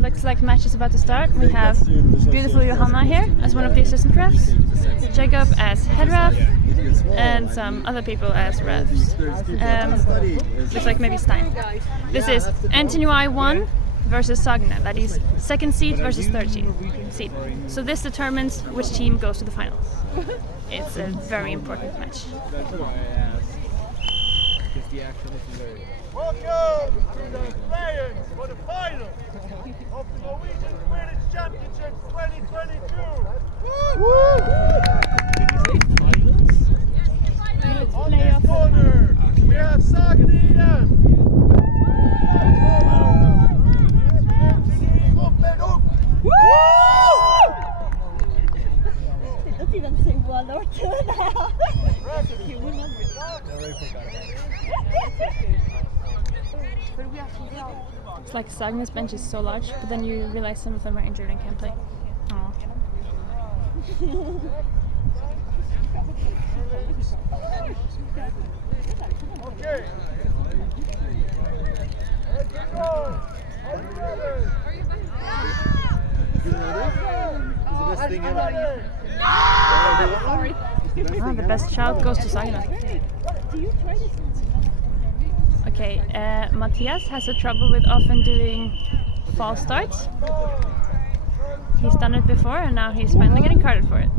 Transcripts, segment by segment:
Looks like match is about to start. We have beautiful Johanna here as one of the assistant refs, Jacob as head ref, and some other people as refs. Looks like maybe Stein. This is NTNUI 1 versus Sagene, that is second seed versus third seed. So this determines which team goes to the finals. It's a very important match. Welcome to the players for the final of the Norwegian Quidditch Championships 2022. Woo! On this corner, we have Sagene. Don't even say one or two now. It's like Sagene's bench is so large, but then you realize some of them are injured and can't play. Aww. Okay. Let's go. Are you ready? The best shout goes to Sagene. Okay, Matthias has a trouble with often doing false starts. He's done it before and now he's finally getting carded for it.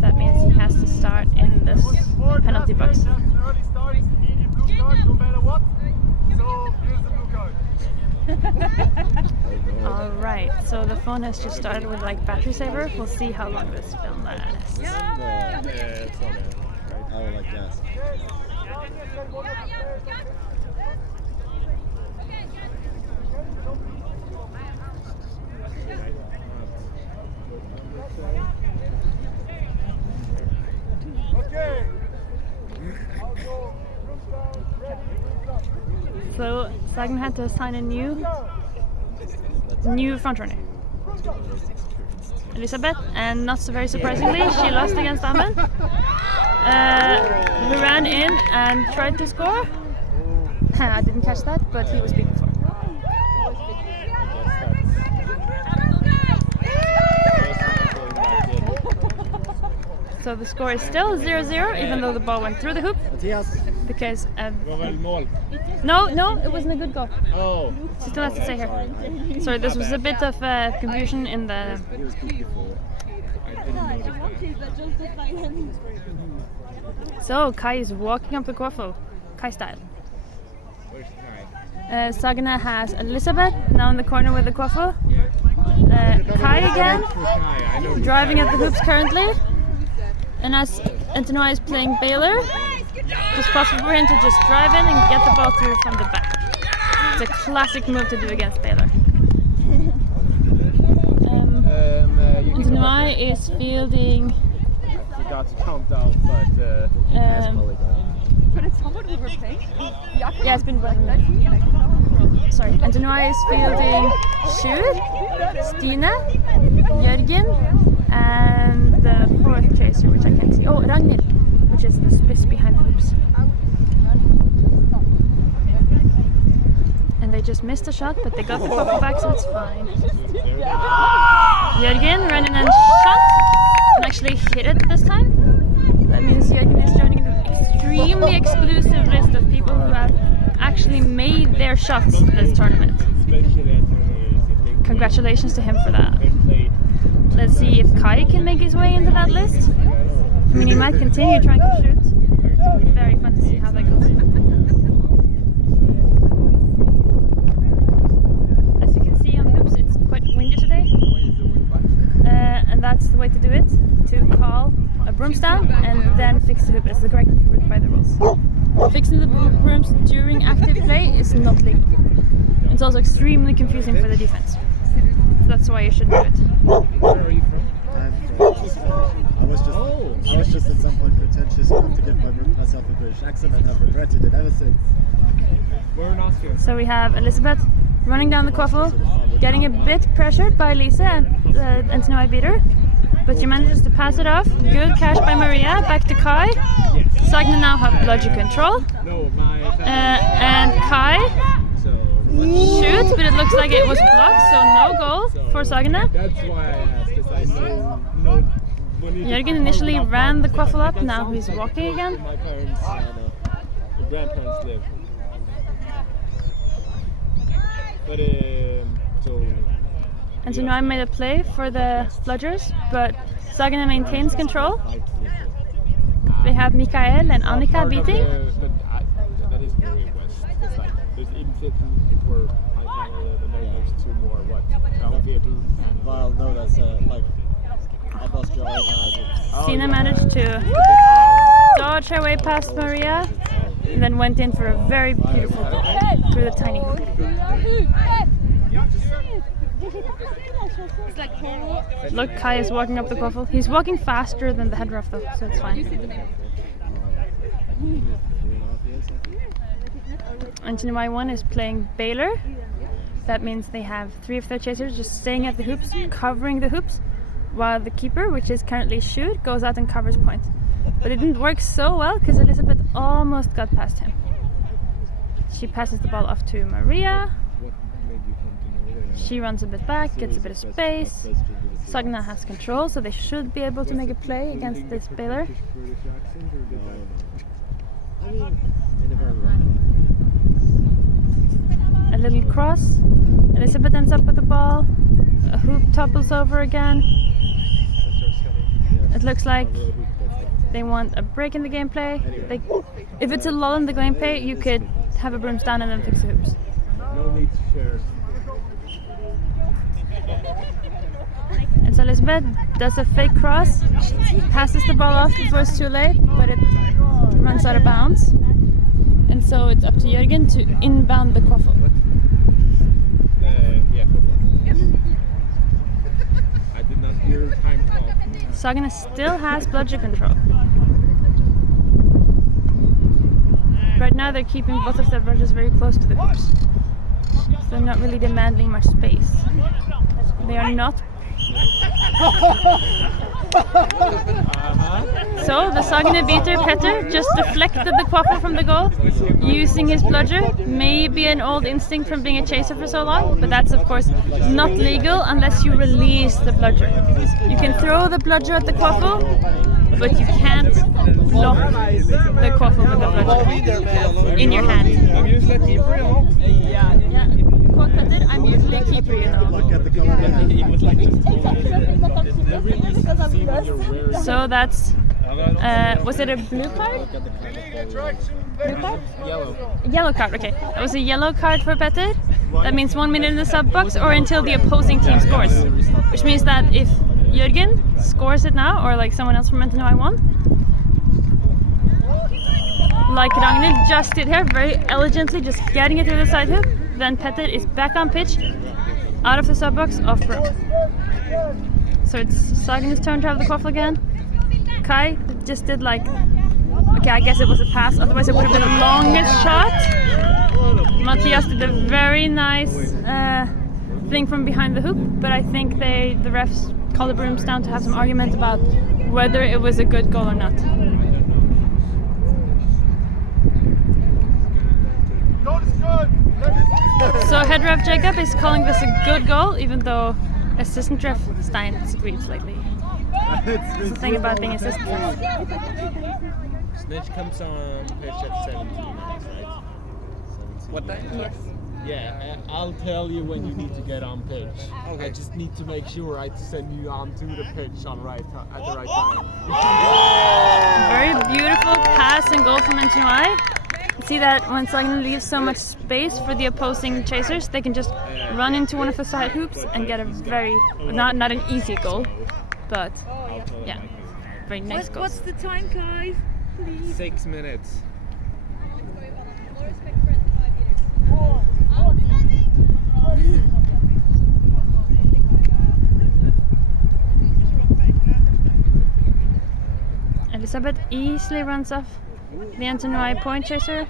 That means he has to start in this penalty box. Early start is immediate blue card, no matter what. So here's the blue card. Alright, so the phone has just started with like battery saver. We'll see how long this film lasts. Yeah, it's not right. I would like gas. Okay. So Sagene had to assign a new frontrunner, Elisabeth, and not so very surprisingly, she lost against Ahmed, who ran in and tried to score. I didn't catch that, but he was beaten for. So the score is still 0-0, even though the ball went through the hoop. Because no, it wasn't a good goal. Oh. She still has to stay here. Sorry, this was a bit of confusion in the. So Kai is walking up the Quaffle, Kai style. Sagene has Elisabeth now in the corner with the Quaffle. Kai again, driving at the hoops currently. And as NTNUI is playing Baylor, it's possible for him to just drive in and get the ball through from the back. It's a classic move to do against Baylor. NTNUI is fielding. I forgot to count out, But it's someone we were playing. Yeah, it's been running. Sorry, NTNUI is fielding Sjur, Stine, Jørgen, and the fourth chaser, which I can't see. Oh, Ragnhild, which is the space behind the hoops. And they just missed a shot, but they got the ball back, so it's fine. Jørgen ran in and shot, and actually hit it this time. That means Jørgen is joining the extremely exclusive list of people who have actually made their shots this tournament. Congratulations to him for that. Let's see if Kai can make his way into that list. I mean, he might continue trying to shoot. Very fun to see how that goes. As you can see on the hoops, it's quite windy today. And that's the way to do it, to call a brooms down and then fix the hoop. It's the correct route by the rules. Fixing the brooms during active play is not legal. It's also extremely confusing for the defense. That's why you shouldn't do it. Where are you from? I'm from I was just at some point pretentious enough to give myself a British accent and have regretted it ever since. We're in Austria. So we have Elisabeth running down the Quaffle, getting a bit pressured by Lisa and NTNUI beater, but she manages to pass it off. Good catch by Maria, back to Kai. Sagene now have bludger control. And Kai shoots, but it looks like it was blocked, so no no goal for Sagene. That's why I asked, because I know when you Jørgen initially ran the quaffle up, now he's walking again. My parents, the grandparents live. But so. NTNUI made a play for the bludgers, but Sagene maintains control. They have Mikael and Annika beating. That is very west. It's like there's Innfitten where the name is two more. What? Well, no, that's like almost Stina managed to dodge her way past Maria and then went in for a very beautiful goal through the tiny hoop. Look, Kai is walking up the quaffle. He's walking faster than the head ref though, so it's fine. NTNUI 1 is playing Baylor. That means they have 3 of their chasers just staying at the hoops, covering the hoops, while the keeper, which is currently Shoot, goes out and covers point. But it didn't work so well because Elizabeth almost got past him. She passes the ball off to Maria. She runs a bit back, gets a bit of space. Sagene has control, so they should be able to make a play against this Baylor. A little cross. Elizabeth ends up with the ball. A hoop topples over again. It looks like they want a break in the gameplay. If it's a lull in the gameplay, you could have a brooms down and then fix the hoops. No need to share. And so Elizabeth does a fake cross, passes the ball off before it's too late, but it runs out of bounds. And so it's up to Jørgen to inbound the quaffle. Yeah. I did not hear time call. Sagene still has bludger control. Right now they're keeping both of their bludgers very close to the hoops. So they're not really demanding much space. They are not. So the Sagene beater Petter just deflected the quaffle from the goal using his bludger. Maybe an old instinct from being a chaser for so long, but that's of course not legal unless you release the bludger. You can throw the bludger at the quaffle, but you can't block the quaffle with the bludger in your hand. Yeah. Quote Petter, I'm usually a keeper, you know. Look at the color. So that's, was it a blue card? Blue card? Yellow card, okay. That was a yellow card for Petter. That means 1 minute in the sub box or until the opposing team scores. Which means that if Jørgen scores it now, or like someone else from NTNUI 1, like Ragnhild just did here, very elegantly, just getting it through the side hoop, then Petter is back on pitch, out of the sub box, off broom. So it's Sagene's turn to have the quaffle again. Kai just did like, okay, I guess it was a pass, otherwise it would have been the longest shot. Matthias did a very nice thing from behind the hoop, but I think the refs called the brooms down to have some argument about whether it was a good goal or not. So head ref Jacob is calling this a good goal, even though assistant ref Stein disagreed slightly. That's the thing about being assistant ref. Snitch comes on pitch at 17, right? What time? Yes. Yeah, I'll tell you when you need to get on pitch. Okay. I just need to make sure I send you on to the pitch at the right time. Very beautiful pass and goal from NTNUI. See that when Sagene leaves so much space for the opposing chasers, they can just run into one of the side hoops and get a very, not an easy goal, but yeah, very nice goal. What's the time, guys? Please. 6 minutes. Elizabeth easily runs off the NTNUI point chaser.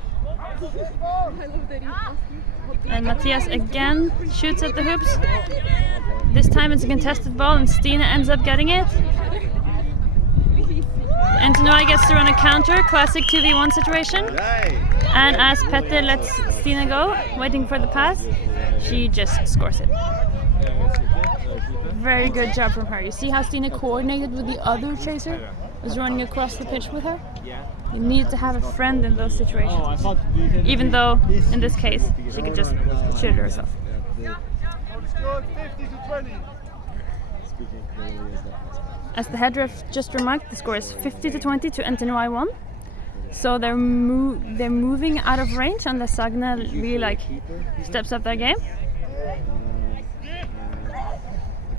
And Matthias again shoots at the hoops. This time it's a contested ball and Stina ends up getting it. NTNUI gets to run a counter, classic 2v1 situation. And as Petter lets Stina go, waiting for the pass, she just scores it. very good job from her. You see how Stina coordinated with the other chaser? Was running across the pitch with her? Yeah. You need to have a friend in those situations. Oh, I thought Even though, in this case, she could just shoot herself. It's good, 50 to 20. Speaking clearly as that. As the head ref just remarked, the score is 50 to 20 to NTNUI 1. So they're moving out of range unless Sagene really like steps up their game.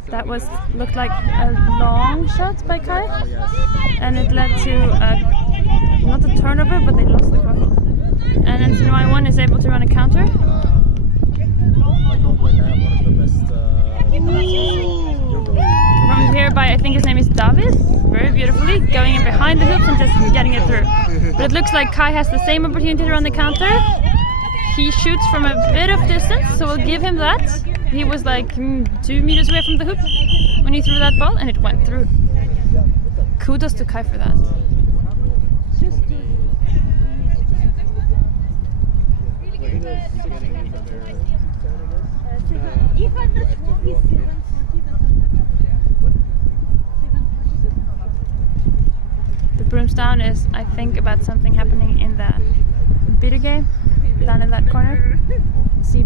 That looked like a long shot by Kai, and it led to not a turnover, but they lost the quaffle. And NTNUI 1 is able to run a counter. Like normally I have one of the best From here by, I think his name is David, very beautifully, going in behind the hoops and just getting it through. But it looks like Kai has the same opportunity to run the counter. He shoots from a bit of distance, so we'll give him that. He was like 2 meters away from the hoop when he threw that ball, and it went through. Kudos to Kai for that. The broomstone is, I think, about something happening in the bidder game, down in that corner. See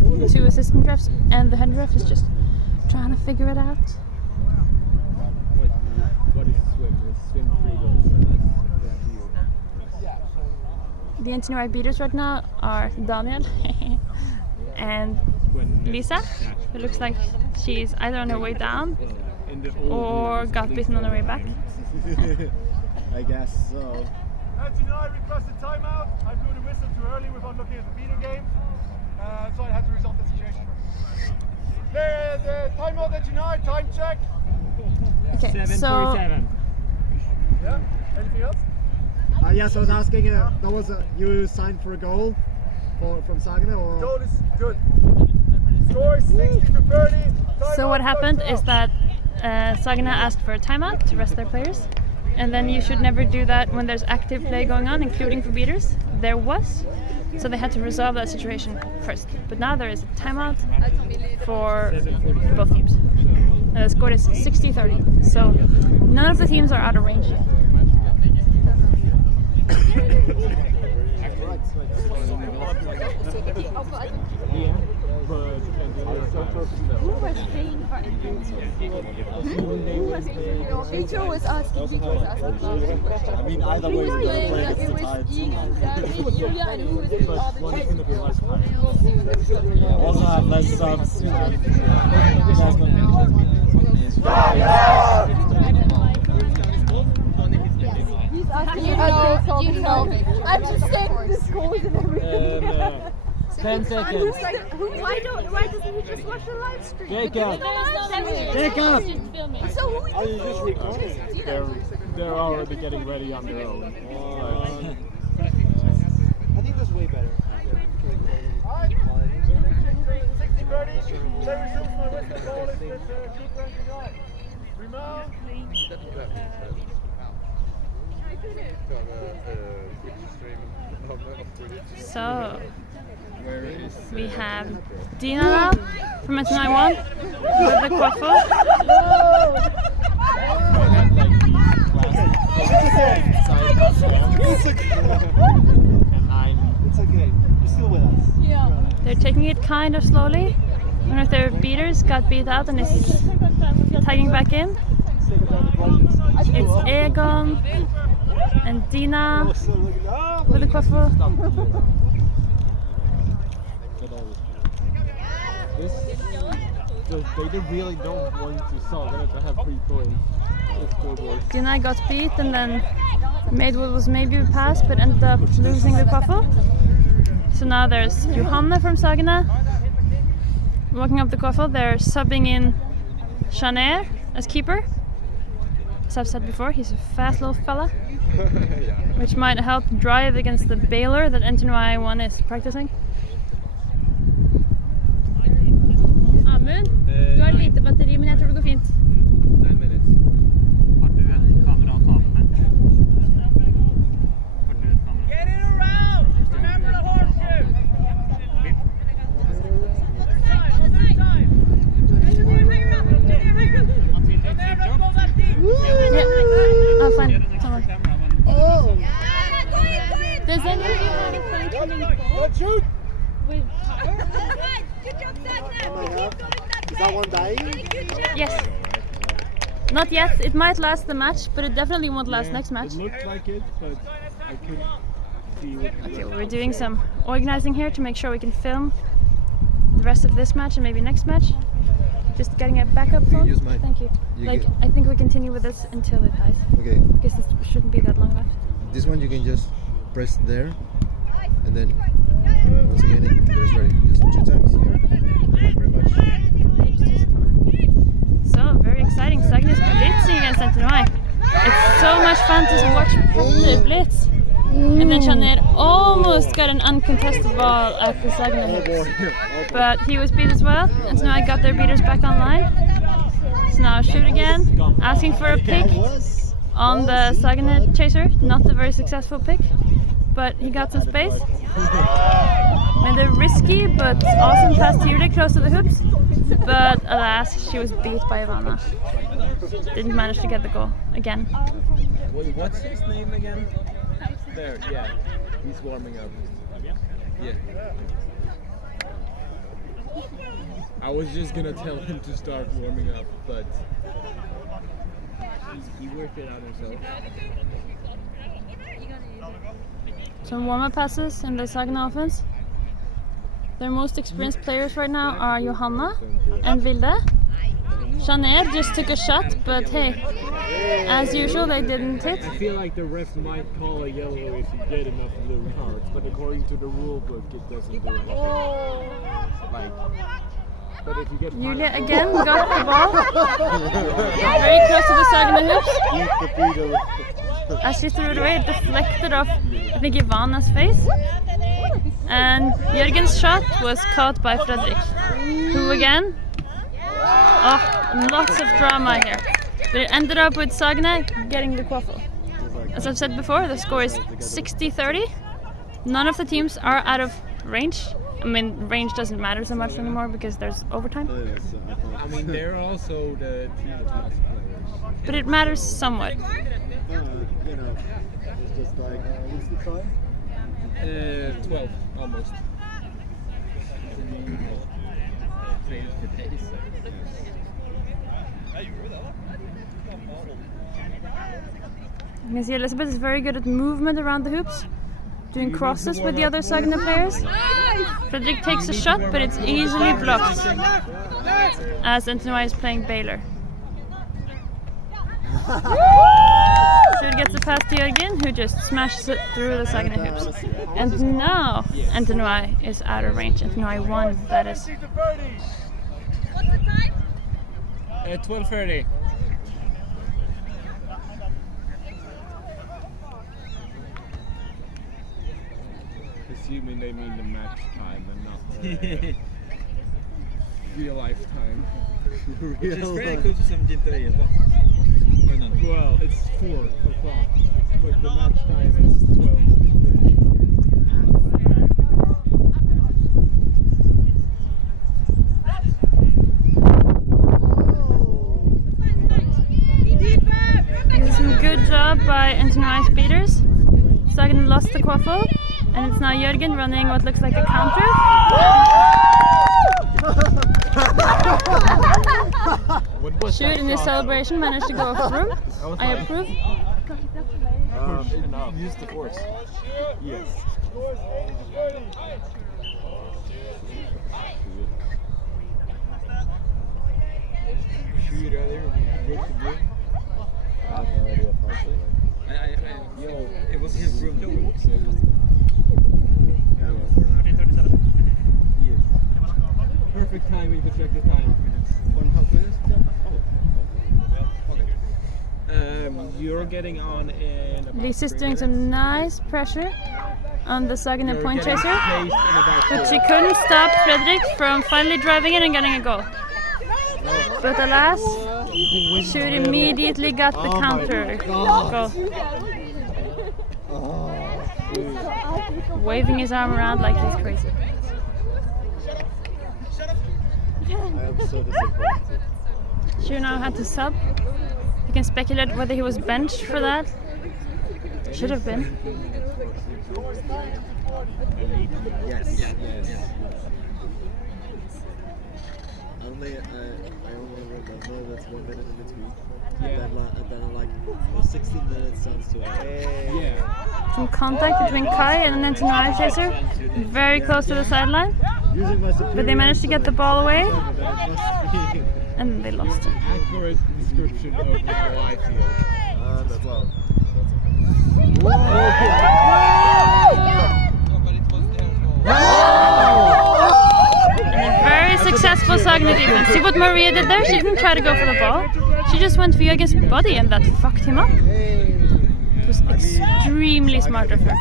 2 assistant refs, and the head ref is just trying to figure it out. What is swim? It's swim 3 goals. The NTNUI beaters right now are Daniel and Lisa, who looks like she's either on her way down or got bitten on her way back. I guess so. NTNUI requested timeout. I blew the whistle too early without looking at the beater game, so I had to resolve the situation first. The timeout NTNUI, time check. Okay, so 7:47. Yeah, anything else? Yeah, so I was asking, you signed for a goal from Sagene, or? Goal is good. Score is 60 to 30. So what happened is that Sagene asked for a timeout to rest their players, and then you should never do that when there's active play going on, including for beaters. There was, so they had to resolve that situation first. But now there is a timeout for both teams. And the score is 60-30, so none of the teams are out of range yet. Victor was asking. I mean, either way, we're going to play against the Tides. Also have less subs. You know, I'm just saying the scores and everything. 10 seconds. Why doesn't he just watch the live stream? Jacob! So who Are you just recording? They're already getting ready on their own. I think that's way better. 60-30. They resume my whistle ball if it's keeper NTNUI. Rebound. So we have Dina now from NTNUI 1 with the quaffle. It's okay. You're still with us. Yeah. They're taking it kind of slowly. One of their beaters got beat out and is tagging back in. It's Egon and Dina with the quaffle. They really don't want to solve it to have 3 points. Dina got beat and then made what was maybe a pass but ended up losing the quaffle. So now there's Johanna from Sagene walking up the quaffle. They're subbing in Sagene as keeper. As I've said before, he's a fast little fella, which might help drive against the bailer that NTNUI 1 is practicing. Amund, du har lite batteri, men jeg tror det går fint. 9 minutes. Har du et kamera å ta med? Har du et kamera? Get it around! Remember the horseshoe! Other side, other side! Don't shoot! with power. Is that one dying? Yes. Not yet. It might last the match, but it definitely won't last next match. It looked like it, but I couldn't see what it Okay, was. we're doing some organizing here to make sure we can film the rest of this match and maybe next match. Just getting a backup phone. use mine. Thank you. You I think we continue with this until it dies. Okay, Because this shouldn't be that long left. this one you can just press there, and then once again it goes ready. Just 2 times here, pretty much. So, very exciting. Sagene is blitzing against NTNUI. It's so much fun to watch Petter blitz. And then Sagene almost got an uncontested ball at the Sagene hoops. But he was beat as well. NTNUI got their beaters back online. So now shoot again, asking for a pick on the Sagene chaser. Not a very successful pick, but he got some space. Made a risky but awesome pass to Julie close to the hoops. But alas, she was beat by Ivana. Didn't manage to get the goal again. Wait, what's his name again? There, yeah. He's warming up. Yeah. I was just gonna tell him to start warming up, but he worked it out himself. Some warm-up passes in the Sagene offense. Their most experienced players right now are Johanna and Vilde. Sagene just took a shot, but hey, as usual they didn't hit. I feel like the ref might call a yellow if you get enough blue cards, but according to the rule book it doesn't do anything. Like, but if you get Julia again got the ball. Very close to the Sagene hoops. As she threw it away, it deflected off, I think, Ivana's face. And Jørgen's shot was caught by Fredrik, who again, oh, lots of drama here. But it ended up with Sagene getting the quaffle. As I've said before, the score is 60-30. None of the teams are out of range. I mean, range doesn't matter so much anymore because there's overtime. I mean, they're also the team with less players. But it matters somewhat. You know, it's just like, what's the time? 12, almost. You can see Elizabeth is very good at movement around the hoops, doing crosses with the other Sagene players. Fredrik takes a shot, but it's easily blocked as NTNUI is playing Baylor. Shoot gets a pass to Jørgen, who just smashes it through the Sagene hoops. And now NTNUI is out of range. NTNUI won, that is. What's the time? 12:30. Assuming they mean the match time and not the real life time. Which is fairly close to 17:30 as well. Or no? Well, it's 4 o'clock, but the match time is 12:50. This is some good job by NTNUI's beaters. Sagene lost the quaffle, and it's now Jørgen running what looks like a counter. Shoot in this celebration managed to go through. I approve. Use the force. Yes. Scores 80-30. Shoot earlier. Broke the broom. Yo, it was his room too. Yes. Perfect timing to check the time. 1.5 minutes? You're getting on in about Lise is 3 doing minutes. some nice pressure on the Sagene You're point getting chaser, placed in about but 4. she couldn't stop Fredrik from finally driving in and getting a goal. But alas, Shoot immediately got the counter goal. Waving his arm around like he's crazy. I am so disappointed. Shoot now had to sub. You can speculate whether he was benched for that. Should have been. Yes. Yes. Only I only remember that's 1 minute in between. Yeah. And then I'm like, well, 16 minutes sounds too hard. Yeah. Some contact between Kai and an NTNUI chaser, very close to the sideline, Using my but they managed to get the ball away, but then it must be. and they lost it. Accurate description of how I feel. That's well. And a very successful Sagene defense. See what Maria did there? She didn't try to go for the ball. She just went view against body, and that fucked him up. It was extremely smart of her.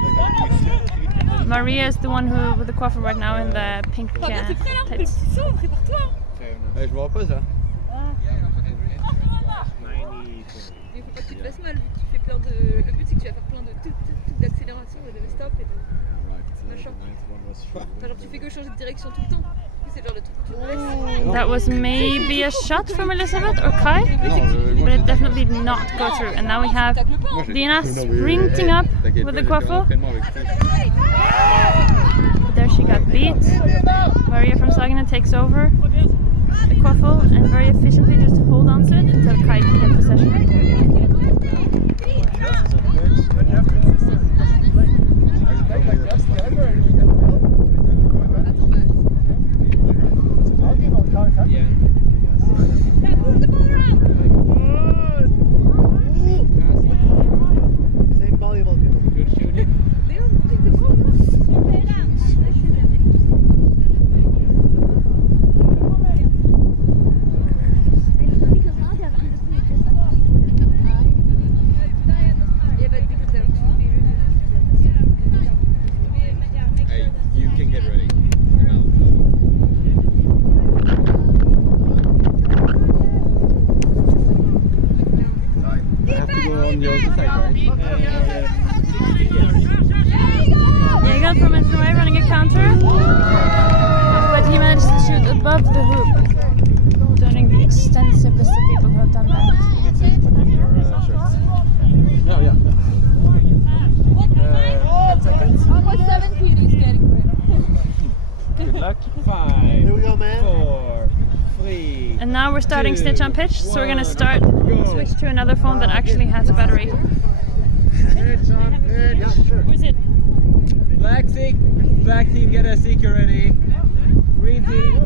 Maria is the one who with the coiffure right now in the pink tights. Je me repose là. Il faut pas que tu te fasses mal, vu que tu fais plein de. Le but c'est que tu vas faire plein de d'accélération et de stop et de machin. Enfin, genre tu fais que changer de direction tout le temps. C'est genre le truc où tu te laisses. That was maybe a shot from Elizabeth or Kai, but it definitely did not go through. And now we have Dina sprinting up with the coiffure. But there she got beat. Maria from Sagene takes over the coiffure and very efficiently just hold on to it until Kai can get possession. Egan from NTNUI running a counter, but he managed to shoot above the hoop, turning the extensive list of people who have done that. No, yeah. 10 seconds. Almost 17 is getting Good luck. 5, Here we go, man. 4, 3. And now we're starting Stitch on pitch, so we're gonna switch to another phone that actually has a battery. Where's it? Black team get a security. Green team